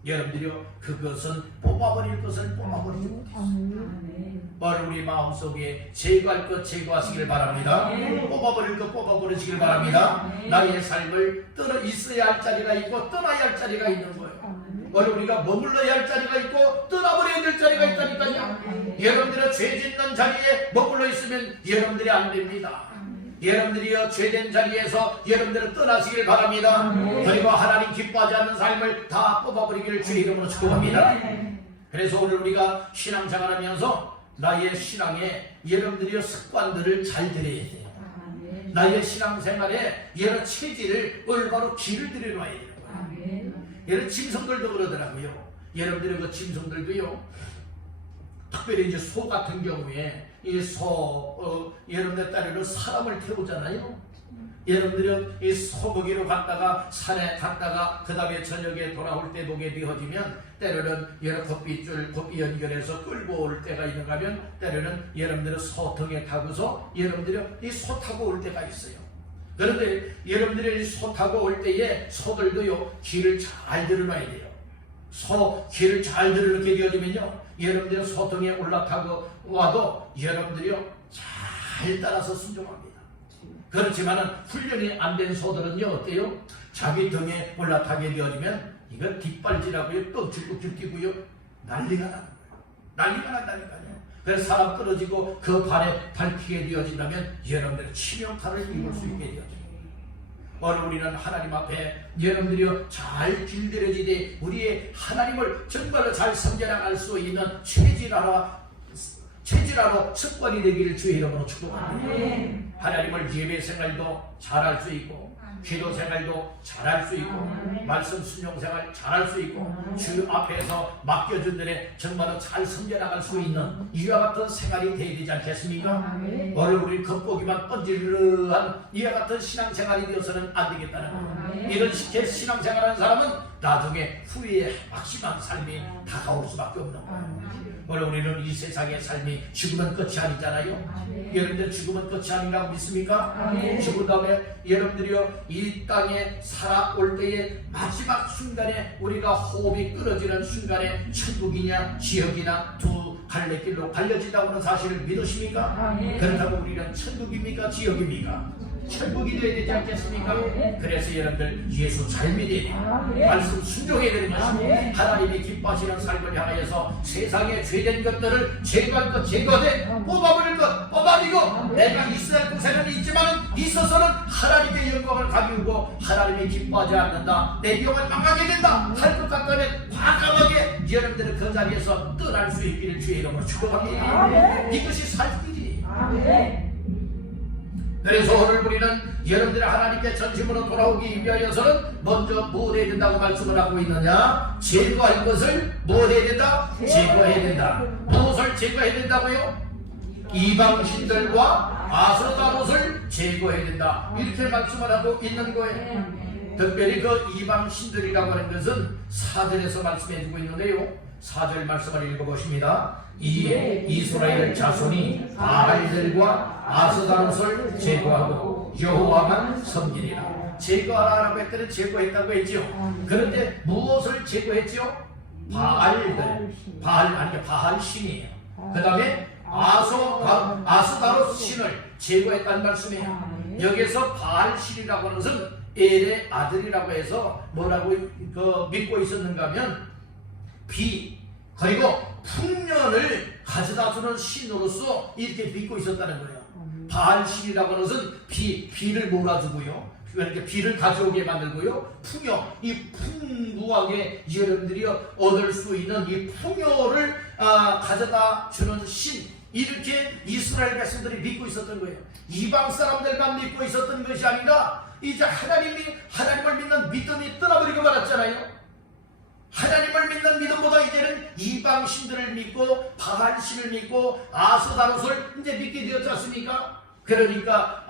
여러분들이요 그것은 뽑아버릴 것을 뽑아버리지 못해요. 아멘. 오늘 우리 마음속에 제거할 것 제거하시길 바랍니다. 뽑아버릴 것 뽑아버리시길 바랍니다. 나의 삶을 떠나 있어야 할 자리가 있고 떠나야 할 자리가 있는 거예요. 오늘 우리가 머물러야 할 자리가 있고 떠나버려야 될 자리가 있다니까요. 여러분들은 죄 짓는 자리에 머물러 있으면 여러분들이 안 됩니다. 여러분들이요 죄된 자리에서 여러분들은 떠나시길 바랍니다. 그리고 하나님 기뻐하지 않는 삶을 다 뽑아버리기를 주의 이름으로 축복합니다. 그래서 오늘 우리가 신앙생활하면서 나의 신앙에 여러분들이요 습관들을 잘 들여야 돼요. 나의 신앙생활에 여러 체질을 올바로 길을 들여놔야 돼요. 여러 짐승들도 그러더라고요. 여러분들의 그 짐승들도요 특별히 이제 소 같은 경우에 이 여러분들 따르는 사람을 태우잖아요. 여러분들은 이 소고기로 갔다가 산에 갔다가 그 다음에 저녁에 돌아올 때 목에 비어지면 때로는 여러 곱빗줄 연결해서 끌고 올 때가 있는가 하면 때로는 여러분들은 소통에 타고서 여러분들이 이 소 타고 올 때가 있어요. 그런데 여러분들이 소 타고 올 때에 소들도요 길을 잘 들어놔야 돼요. 소 길을 잘 들어놓게 되어지면요 여러분들이 소통에 올라타고 와도 여러분들이요 잘 따라서 순종합니다. 그렇지만은 훈련이 안 된 소들은요 어때요? 자기 등에 올라타게 되어지면 이거 뒷발질하고요 껍질껍질 뛰고요 난리가 나는 거예요. 난리가 난다니까요. 그래서 사람 떨어지고 그 발에 밟히게 되어진다면 여러분들은 치명타를 입을 수 있게 되어집니다. 오늘 우리는 하나님 앞에 여러분들이요 잘 길들여지되 우리의 하나님을 정말로 잘 섬겨나갈 수 있는 체질하러 습관이 되기를 주의 이름으로 축복합니다. 하나님을 예배 생활도 잘할 수 있고 기도 생활도 잘할 수 있고 말씀 순종 생활 잘할 수 있고 주 앞에서 맡겨준 대로 정말로 잘 섬겨나갈 수 있는 이와 같은 생활이 되어야 되지 않겠습니까? 오늘 우리 겉보기만 뻔질르한 이와 같은 신앙생활이 되어서는 안 되겠다는 거예요. 이런 식의 신앙생활하는 사람은 나중에 후회에 막심한 삶이 다가올 수밖에 없는 거예요. 오늘 우리는 이 세상의 삶이 죽으면 끝이 아니잖아요. 여러분들 죽으면 끝이 아니라고 믿습니까? 죽은 다음에 여러분들이요 이 땅에 살아올 때의 마지막 순간에 우리가 호흡이 끊어지는 순간에 천국이냐 지옥이나 두 갈래길로 갈려진다고 하는 사실을 믿으십니까? 그렇다고 우리는 천국입니까? 지옥입니까? 천국이 되어야 되지 않겠습니까? 그래서 여러분들 예수 잘 믿어야 돼요. 말씀 순종해야 되는 것입니다. 하나님이 기뻐하시는 삶을 향하여서 세상에 죄된 것들을 제거할 것 제거돼 뽑아버릴 것 뽑아버리고 내가 있어야 할 곳에는 있지만 있어서는 하나님의 영광을 가비우고 하나님이 기뻐하지 않는다 내 영을 망하게 된다 할 것 같다면 과감하게 여러분들은 그 자리에서 떠날 수 있기를 주의 이름으로 축복합니다. 이것이 삶이지. 그래서 오늘 우리는 여러분들이 하나님께 전심으로 돌아오기 위하여서는 먼저 뭐 해야 된다고 말씀을 하고 있느냐? 제거할 것을 뭐 해야 된다? 제거해야 된다. 무엇을 제거해야 된다고요? 이방신들과 아스타롯을 제거해야 된다. 이렇게 말씀을 하고 있는 거예요. 특별히 그 이방신들이라고 하는 것은 4절에서 말씀해 주고 있는데요. 4절 말씀을 읽어보십니다. 이에 이스라엘 자손이 바알들과 아스타롯을 제거하고 여호와만 섬기리라. 제거하라고 했더니 제거했다고 했지요. 그런데 무엇을 제거했지요? 바알 신이에요. 그 다음에 아스타롯 신을 제거했다는 말씀이에요. 여기서 바알 신이라고 하는 것은 엘의 아들이라고 해서 뭐라고 믿고 있었는가 하면 그리고 풍년을 가져다주는 신으로서 이렇게 믿고 있었다는 거예요. 바알신이라고 하는 것은 비를 몰아주고요, 그러니까 비를 가져오게 만들고요, 풍요, 이 풍부하게 여러분들이 얻을 수 있는 이 풍요를 가져다 주는 신, 이렇게 이스라엘 백성들이 믿고 있었던 거예요. 이방 사람들만 믿고 있었던 것이 아니라 이제 하나님을 믿는 믿음이 떠나버리고 말았잖아요. 하나님을 믿는 믿음보다 이제는 이방 신들을 믿고 바알신을 믿고 아스다롯을 이제 믿게 되었지 않습니까? 그러니까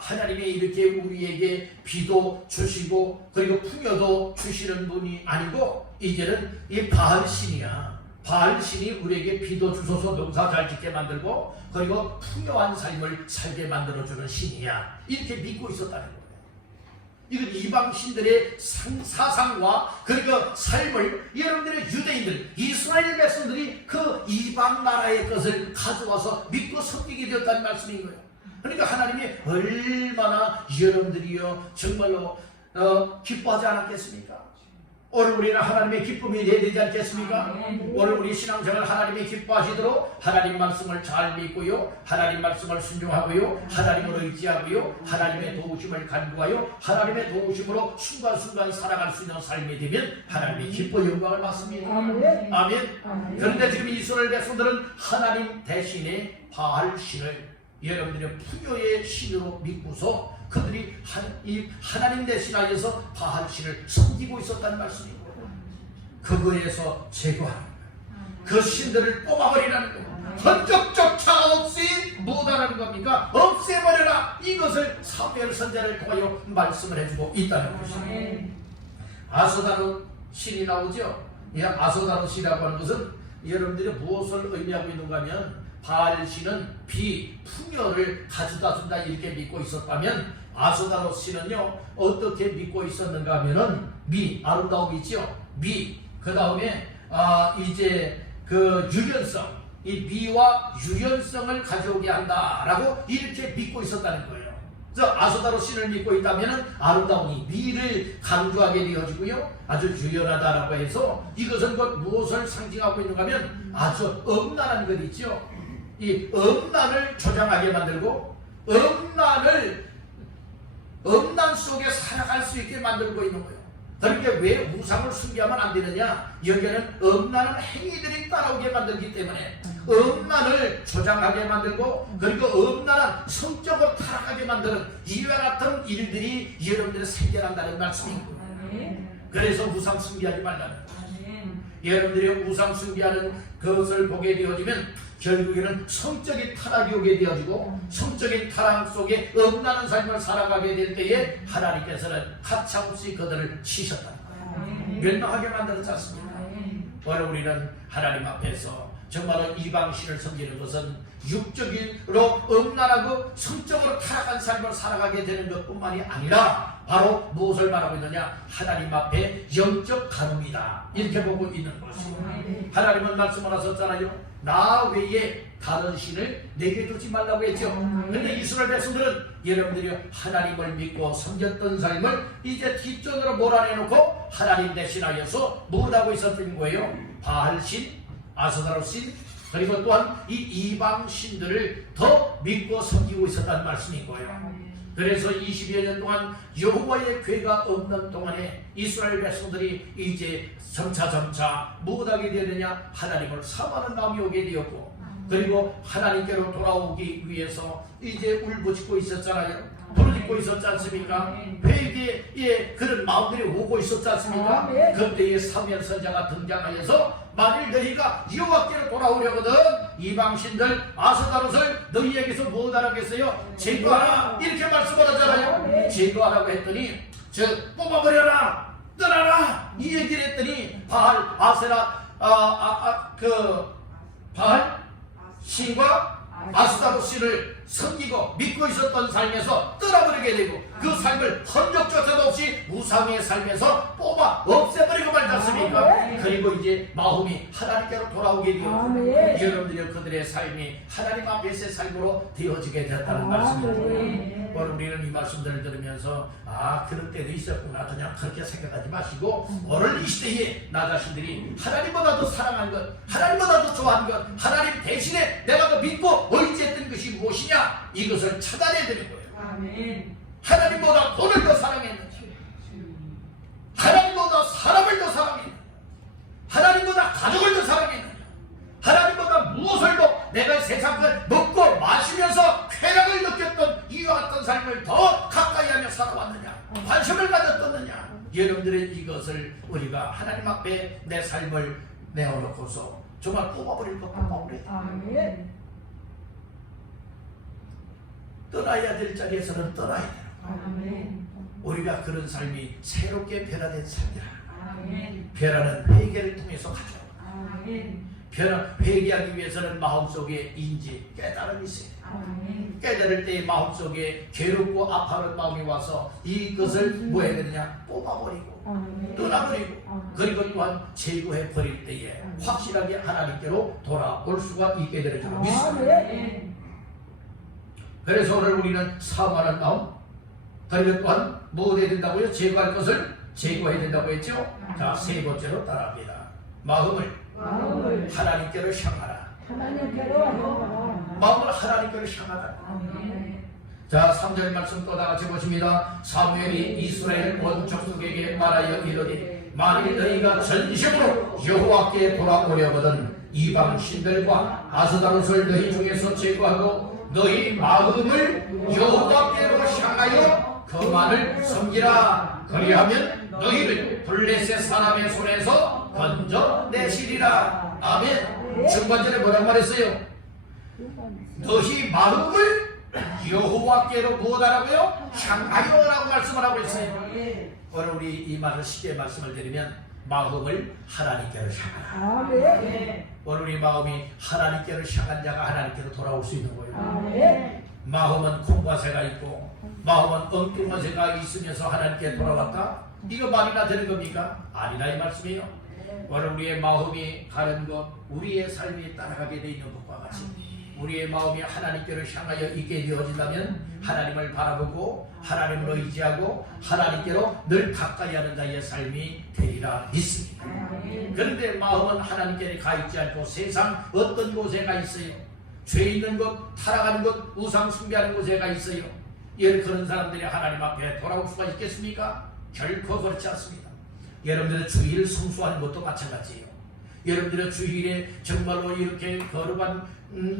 하나님이 이렇게 우리에게 비도 주시고 그리고 풍요도 주시는 분이 아니고 이제는 이 바알신이야. 바알신이 우리에게 비도 주소서 농사 잘 짓게 만들고 그리고 풍요한 삶을 살게 만들어주는 신이야. 이렇게 믿고 있었다는 거예요. 이건 이방 신들의 사상과 그리고 삶을 여러분들의 유대인들, 이스라엘 백성들이 그 이방 나라의 것을 가져와서 믿고 섬기게 되었다는 말씀인 거예요. 그러니까 하나님이 얼마나 여러분들이요 정말로 기뻐하지 않았겠습니까? 오늘 우리는 하나님의 기쁨이 돼야 되지 않겠습니까? 오늘 우리 신앙생활 하나님이 기뻐하시도록 하나님 말씀을 잘 믿고요, 하나님 말씀을 순종하고요, 하나님을 의지하고요, 하나님의 도우심을 간구하여 하나님의 도우심으로 순간순간 살아갈 수 있는 삶이 되면 하나님이 기뻐 영광을 받습니다. 아멘. 그런데 지금 이스라엘 백성들은 하나님 대신에 바알신을 여러분들의 풍요의 신으로 믿고서 그들이 하나님 대신하여서 바알신을 섬기고 있었다는 말씀이고, 그거에서 제거하는 거예요. 그 신들을 뽑아버리라는 거예요. 흔적조차 없이 뭐다라는 겁니까? 없애버려라. 이것을 사무엘 선지자를 통하여 말씀을 해주고 있다는 것입니다. 아스다롯 신이 나오죠. 이 아스다롯 신이라고 하는 것은 여러분들이 무엇을 의미하고 있는가 하면, 바알신은 비, 풍요를 가져다 준다 이렇게 믿고 있었다면, 아스다롯 신은요 어떻게 믿고 있었는가 하면은 미, 아름다움이죠. 미, 그 다음에 이제 그 유연성, 이 미와 유연성을 가져오게 한다라고 이렇게 믿고 있었다는 거예요. 그래서 아스다롯 신을 믿고 있다면은 아름다움이 미를 강조하게 되어지고요, 아주 유연하다라고 해서 이것은 무엇을 상징하고 있는가 하면 아주 엄란한 것 있죠. 이 엄란을 조장하게 만들고 엄란 속에 살아갈 수 있게 만들고 있는 거예요. 그러니까 왜 우상을 숭배하면 안 되느냐? 여기에는 엄란한 행위들이 따라오게 만들기 때문에 엄란을 조장하게 만들고 그리고 엄란한 성적으로 타락하게 만드는 이와 같은 일들이 여러분들이 생겨난다는 말씀인 거예요. 그래서 우상 숭배하지 말라는 거예요. 여러분들이 우상 숭배하는 것을 보게 되어지면 결국에는 성적인 타락이 오게 되어지고 성적인 타락 속에 엄란한 삶을 살아가게 될 때에 하나님께서는 하차없이 그들을 치셨다. 멸망하게 만들었지 않습니까? 오늘 우리는 하나님 앞에서 정말로 이방신을 섬기는 것은 육적으로 엄란하고 성적으로 타락한 삶을 살아가게 되는 것뿐만이 아니라 바로 무엇을 말하고 있느냐? 하나님 앞에 영적 간음이다 이렇게 보고 있는 것입니다. 하나님은 말씀을 하셨잖아요. 나 외에 다른 신을 내게 두지 말라고 했죠. 그런데 이스라엘 백성들은 여러분들이 하나님을 믿고 섬겼던 삶을 이제 뒷전으로 몰아내놓고 하나님 대신하여서 뭐라고 있었던 거예요? 바알신, 아스다롯신, 그리고 또한 이 이방 신들을 더 믿고 섬기고 있었다는 말씀인 거예요. 그래서 20여 년 동안 여호와의 괴가 없는 동안에 이스라엘 백성들이 이제 점차 무엇하게 되느냐? 하나님을 사모하는 마음이 오게 되었고, 그리고 하나님께로 돌아오기 위해서 이제 울부짖고 있었잖아요. 부르짖고 있었지 않습니까? 회개의 그런 마음들이 오고 있었지 않습니까? 그때에 사무엘 선지자가 등장하여서 만일 너희가 여호와께로 돌아오려거든 이방신들 아스다롯을 너희에게서 무엇하라겠어요? 제거하라 이렇게 말씀을 하잖아요. 제거하라고 했더니 뽑아버려라, 떠나라 이 얘기를 했더니 바알, 아세라, 바알 신과 아스다롯 신을 섬기고 믿고 있었던 삶에서 떠나버리게 되고 그 삶을 흔적조차도 없이 우상의 삶에서 뽑아 없애버리고 말지 않습니까? 그리고 이제 마음이 하나님께로 돌아오게 되었고 여러분들이 그들의 삶이 하나님 앞에서의 삶으로 되어지게 되었다는 말씀입니다. 오늘 우리는 이 말씀들을 들으면서 그런 때도 있었구나 그냥 그렇게 생각하지 마시고 오늘 이 시대에 나 자신들이 하나님보다도 사랑하는 것, 하나님보다도 좋아하는 것, 하나님 대신에 내가 더 믿고 의지했던 것이 무엇이냐 이것을 찾아내야 되는 거예요. 아멘. 하나님보다 돈을 더 사랑했는지, 하나님보다 사람을 더 사랑했는지, 하나님보다 가족을 더 사랑했느냐, 하나님보다 무엇을 더 내가 세상을 먹고 마시면서 쾌락을 느꼈던 이와 같은 삶을 더 가까이 하며 살아왔느냐, 관심을 가졌느냐. 여러분들의 이것을 우리가 하나님 앞에 내 삶을 내어놓고서 정말 뽑아버릴 것 뽑아버려야 돼. 아멘. 떠나야 될 자리에서는 떠나야 돼. 아멘. 우리가 그런 삶이 새롭게 변화된 삶이라. 아멘. 변화는 회개를 통해서 가죠. 아멘. 회개하기 위해서는 마음속에 인지, 깨달음이 있어요. 아멘. 깨달을 때 마음속에 괴롭고 아파하는 마음이 와서 이것을 뭐 해야 되느냐? 뽑아버리고 아멘. 떠나버리고 그리고 또한 제거해 버릴 때에 확실하게 하나님께로 돌아올 수가 있게 되는 줄 믿습니다. 아멘. 그래서 오늘 우리는 사모하는 마음, 그리고 또한 뭐 해야 된다고요? 제거할 것을 제거해야 된다고 했죠? 자, 세 번째로 따라합니다. 마음을 하나님께로 향하라. 하나님께로 향하라. 마음을 하나님께로 향하라. 아멘. 자, 3절 말씀 또 다 같이 보십니다. 사무엘이 이스라엘 온 족속에게 말하여 이르되 만일 너희가 전심으로 여호와께 돌아오려거든 이방 신들과 아스다롯을 너희 중에서 제거하고 너희 마음을 여호와께로 향하여 그만을 섬기라. 그리하면 너희를 블레셋 사람의 손에서 건져내시리라. 아멘. 중반절에 뭐라고 말했어요? 너희 마음을 여호와께로 무엇하라고요? 향하여라고 말씀을 하고 있어요. 오늘 우리 이 말을 쉽게 말씀을 드리면 마음을 하나님께로 향하라. 아멘. 오늘 우리 마음이 하나님께로 향한 자가 하나님께로 돌아올 수 있는 거예요. 아멘. 마음은 콩과새가 있고 마음은 엉뚱한 새가 있으면서 하나님께 돌아왔다? 이거 말이나 되는 겁니까? 아니라 이 말씀이에요. 오늘 우리의 마음이 가는 것, 우리의 삶이 따라가게 돼 있는 것과 같이 우리의 마음이 하나님께로 향하여 있게 되어진다면 하나님을 바라보고 하나님을 의지하고 하나님께로 늘 가까이 하는 자의 삶이 되리라 믿습니다. 그런데 마음은 하나님께 가 있지 않고 세상 어떤 곳에 가 있어요. 죄 있는 것, 타락하는 것, 우상 숭배하는 곳에 가 있어요. 그런 사람들이 하나님 앞에 돌아올 수가 있겠습니까? 결코 그렇지 않습니다. 여러분들의 주일을 성수하는 것도 마찬가지예요. 여러분들의 주일에 정말로 이렇게 거룩한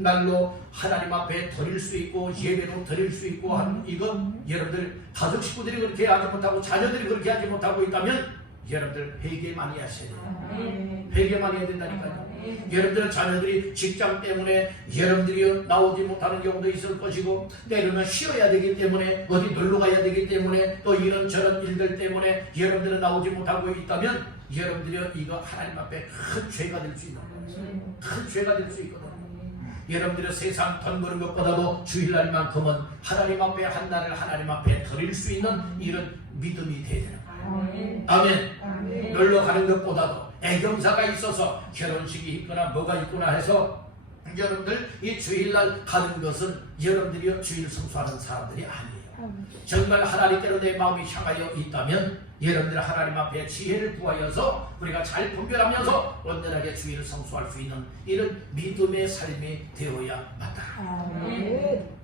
날로 하나님 앞에 드릴 수 있고 예배도 드릴 수 있고 하는 이건 여러분들 가족 식구들이 그렇게 하지 못하고 자녀들이 그렇게 하지 못하고 있다면 여러분들 회개 많이 하셔야 돼요. 회개 많이 해야 된다니까요. 여러분들의 자녀들이 직장 때문에 여러분들이 나오지 못하는 경우도 있을 것이고 때로는 쉬어야 되기 때문에 어디 놀러 가야 되기 때문에 또 이런저런 일들 때문에 여러분들은 나오지 못하고 있다면 여러분들이 이거 하나님 앞에 큰 죄가 될 수 있는 거예요. 큰 죄가 될 수 있거든요. 여러분들의 세상 돈 버는 것보다도 주일날만큼은 하나님 앞에 한 날을 하나님 앞에 드릴 수 있는 이런 믿음이 되야 되는 거예요. 아멘. 놀러 가는 것보다도 애경사가 있어서 결혼식이 있거나 뭐가 있거나 해서 여러분들 이 주일날 가는 것은 여러분들이 주일 성수하는 사람들이 아니에요. 정말 하나님께로 내 마음이 향하여 있다면 여러분들 하나님 앞에 지혜를 구하여서 우리가 잘 분별하면서 온전하게 주일을 성수할 수 있는 이런 믿음의 삶이 되어야 마다.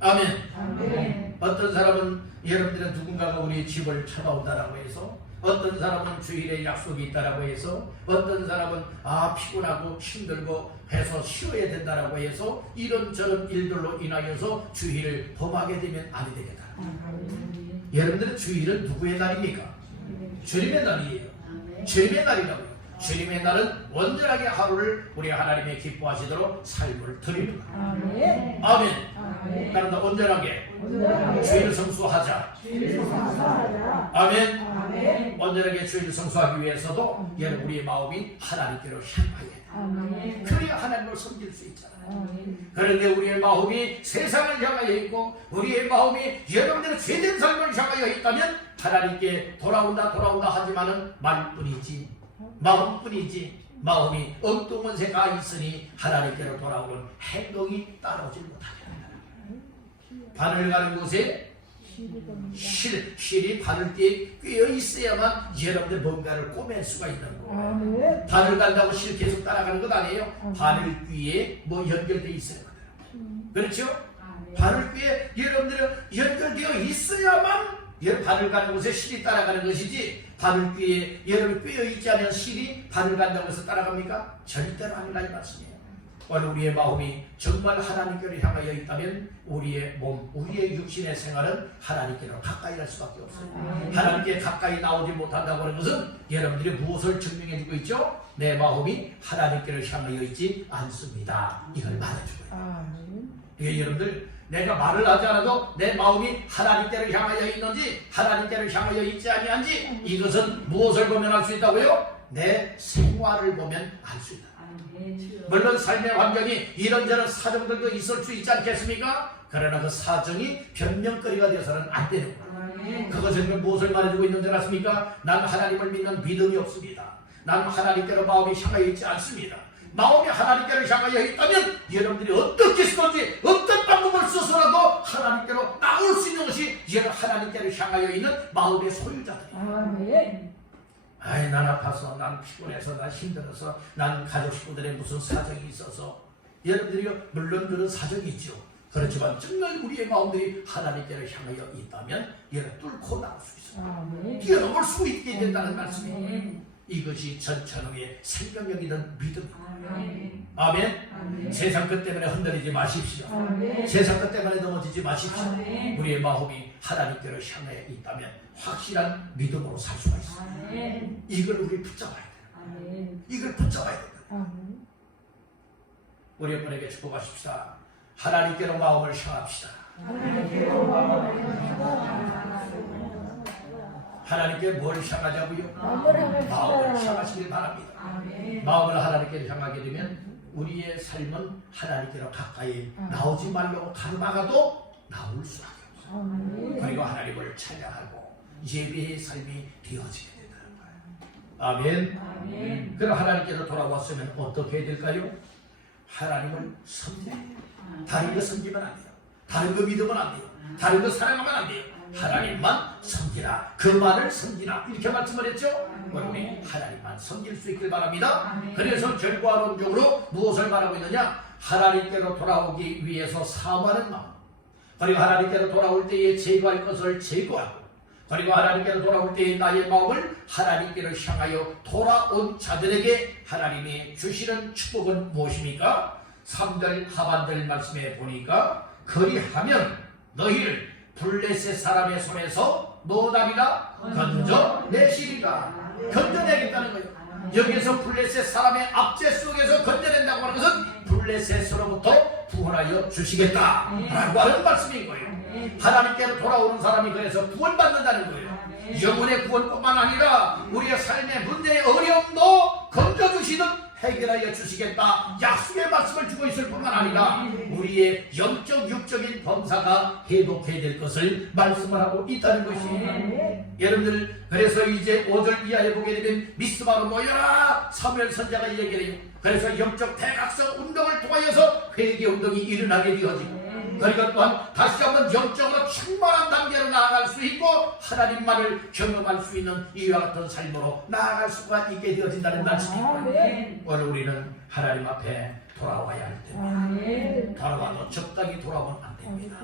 아멘. 어떤 사람은 여러분들은 누군가가 우리 집을 찾아온다라고 해서 어떤 사람은 주일에 약속이 있다라고 해서 어떤 사람은 피곤하고 힘들고 해서 쉬어야 된다라고 해서 이런저런 일들로 인하여서 주일을 범하게 되면 아니 되겠다. 여러분들은 주일은 누구의 날입니까? 주님의 날이에요. 주님의 날이라고요. 주님의 날은 온전하게 하루를 우리 하나님의 기뻐하시도록 삶을 드리는 거예요. 아멘. 따라서 온전하게 주일을 성수하자. 아멘. 온전하게 주일을 성수하기 위해서도 여러분 우리의 마음이 하나님께로 향하여 돼. 그래야 하나님을 섬길 수 있잖아요. 그런데 우리의 마음이 세상을 향하여 있고 우리의 마음이 여러분들의 죄된 삶을 향하여 있다면 하나님께 돌아온다 하지만은 말뿐이지 마음뿐이지 마음이 엉뚱한 새가 있으니 하나님께로 돌아오는 행동이 따라오지 못하게 된다. 바늘 가는 곳에 실이 바늘 뒤에 꿰어 있어야만 여러분들 뭔가를 꼬맬 수가 있는 거예요. 아멘. 바늘 간다고 실 계속 따라가는 것 아니에요. 바늘 귀에 뭐 연결되어 있어요. 그렇죠? 바늘 귀에 여러분들은 연결되어 있어야만 바늘 가는 곳에 실이 따라가는 것이지, 바늘 귀에 여러분 꿰어 있지 않은 실이 바늘 간다고 해서 따라갑니까? 절대로 아니라 이 말씀이에요. 오늘 우리의 마음이 정말 하나님께로 향하여 있다면 우리의 몸, 우리의 육신의 생활은 하나님께로 가까이 갈 수밖에 없어요. 하나님께 가까이 나오지 못한다고 하는 것은 여러분들이 무엇을 증명해주고 있죠? 내 마음이 하나님께로 향하여 있지 않습니다. 이걸 말해주고요. 이게 여러분들, 내가 말을 하지 않아도 내 마음이 하나님께로 향하여 있는지 하나님께로 향하여 있지 아니한지, 이것은 무엇을 보면 알 수 있다고요? 내 생활을 보면 알 수 있다. 물론 삶의 환경이 이런저런 사정들도 있을 수 있지 않겠습니까? 그러나 그 사정이 변명거리가 되어서는 안 되는 거예요. 그것은 무엇을 말해주고 있는 줄 아십니까? 난 하나님을 믿는 믿음이 없습니다. 난 하나님께로 마음이 향하여 있지 않습니다. 마음이 하나님께로 향하여 있다면 여러분들이 어떻게 쓰든지 어떤 방법을 써서라도 하나님께로 나올 수 있는 것이 여러분 하나님께로 향하여 있는 마음의 소유자들이에요. 아이, 난 아파서, 난 피곤해서, 난 힘들어서, 난 가족 식구들의 무슨 사정이 있어서. 여러분들이요, 물론 그런 사정이 있죠. 그렇지만 정말 우리의 마음들이 하나님께로 향하여 있다면 여러분 뚫고 나올 수 있어요. 뛰어넘을 수 있게 된다는 말씀이에요. 이것이 전천후의 생명력이든 믿음입니다. 아멘. 세상 것 때문에 흔들리지 마십시오. 세상 것 때문에 넘어지지 마십시오. 우리의 마음이 하나님께로 향하여 있다면 확실한 믿음으로 살 수가 있어요. 이걸 우리 붙잡아야 돼요. 이걸 붙잡아야 된다. 우리 여러분에게 축복하십시다. 하나님께로 마음을 향합시다. 하나님께 뭘 향하자고요? 마음을 향하시길 바랍니다. 마음을 하나님께 향하게 되면 우리의 삶은 하나님께로 가까이 나오지 말라고 가르마가도 나올 수밖에 없어요. 그리고 하나님을 찬양하고 예배의 삶이 되어지게 된다는 거예요. 아멘. 그럼 하나님께로 돌아왔으면 어떻게 해야 될까요? 하나님을 섬겨야 돼요. 다른 거 섬기면 안 돼요. 다른 거 믿으면 안 돼요. 다른 거 사랑하면 안 돼요. 하나님만 섬기라. 그만을 섬기라. 이렇게 말씀을 했죠. 우리 하나님만 섬길 수 있길 바랍니다. 그래서 결과론적으로 무엇을 말하고 있느냐? 하나님께로 돌아오기 위해서 사모하는 마음, 그리고 하나님께로 돌아올 때에 제거할 것을 제거하고, 그리고 하나님께로 돌아올 때에 나의 마음을 하나님께로 향하여 돌아온 자들에게 하나님이 주시는 축복은 무엇입니까? 3절 하반절 말씀에 보니까 그리하면 너희를 블레셋 사람의 손에서 노다리라 건져내시리라. 건져내겠다는 거예요. 여기서 블레셋 사람의 압제 속에서 건져낸다고 하는 것은 블레셋으로부터 구원하여 주시겠다라고 하는 말씀인 거예요. 하나님께로 돌아오는 사람이 그래서 구원받는다는 거예요. 영혼의 구원뿐만 아니라 우리의 삶의 문제의 어려움도 건져주시는, 해결하여 주시겠다 약속의 말씀을 주고 있을 뿐만 아니라 우리의 영적 육적인 범사가 회복해야 될 것을 말씀을 하고 있다는 것이에요. 여러분들, 그래서 이제 5절 이하에 보게 되면 미스바로 모여라 사무엘 선지자가 얘기해요. 그래서 영적 대각성 운동을 통하여서 회개 운동이 일어나게 되어지고, 그러니까 또한 다시 한번 영적으로 충만한 단계로 나아갈 수 있고 하나님만을 경험할 수 있는 이와 같은 삶으로 나아갈 수가 있게 되어진다는 말씀입니다. 오늘 우리는 하나님 앞에 돌아와야 할 텐데, 돌아와도 적당히 돌아오면 안 됩니다.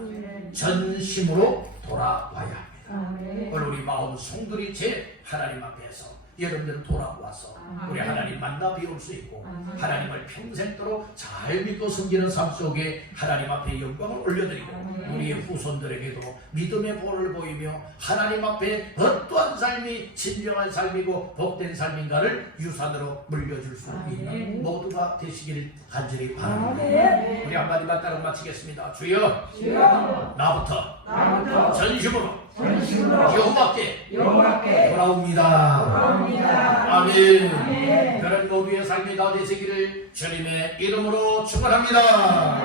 전심으로 돌아와야 합니다. 오늘 우리 마음 송두리째 하나님 앞에서 여러분들 돌아와서 우리 하나님 만나 배울 수 있고 하나님을 평생도록 잘 믿고 섬기는 삶 속에 하나님 앞에 영광을 올려드리고 우리의 후손들에게도 믿음의 보를 보이며 하나님 앞에 어떠한 삶이 진정한 삶이고 복된 삶인가를 유산으로 물려줄 수 있는 모두가 되시길 간절히 바랍니다. 우리 한마디만 따라 마치겠습니다. 주여, 나부터 전심으로 여호와께 돌아옵니다. 아멘. 그런 모두의 삶이 다 되시기를 주님의 이름으로 축원합니다.